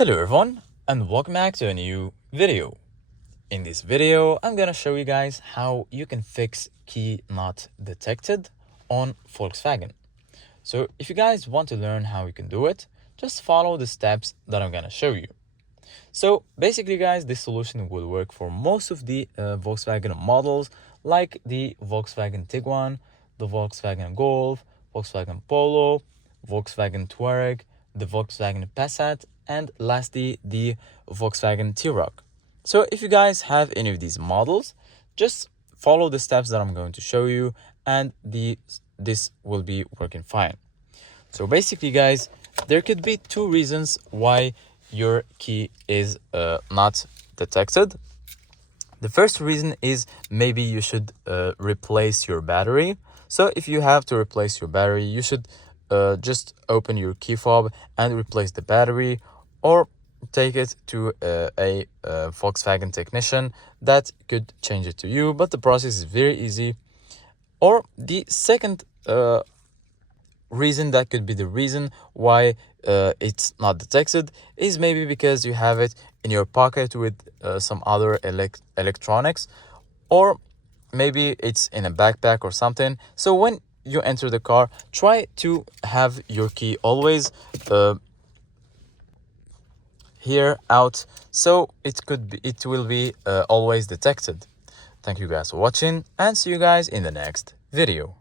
Hello everyone and welcome back to a new video. In this video, I'm gonna show you guys how you can fix key not detected on Volkswagen. So if you guys want to learn how you can do it, just follow the steps that I'm gonna show you. So basically guys, this solution will work for most of the Volkswagen models like the Volkswagen Tiguan, the Volkswagen Golf, Volkswagen Polo, Volkswagen Touareg, the Volkswagen Passat, and lastly the Volkswagen Touareg. So if you guys have any of these models, just follow the steps that I'm going to show you and this will be working fine. So basically guys, there could be two reasons why your key is not detected. The first reason is maybe you should replace your battery. So if you have to replace your battery, you should just open your key fob and replace the battery, or take it to a Volkswagen technician that could change it to you, but the process is very easy. Or the second reason that could be the reason why it's not detected is maybe because you have it in your pocket with some other electronics, or maybe it's in a backpack or something. So when you enter the car, try to have your key always here out, so it will be always detected. Thank you guys for watching and see you guys in the next video.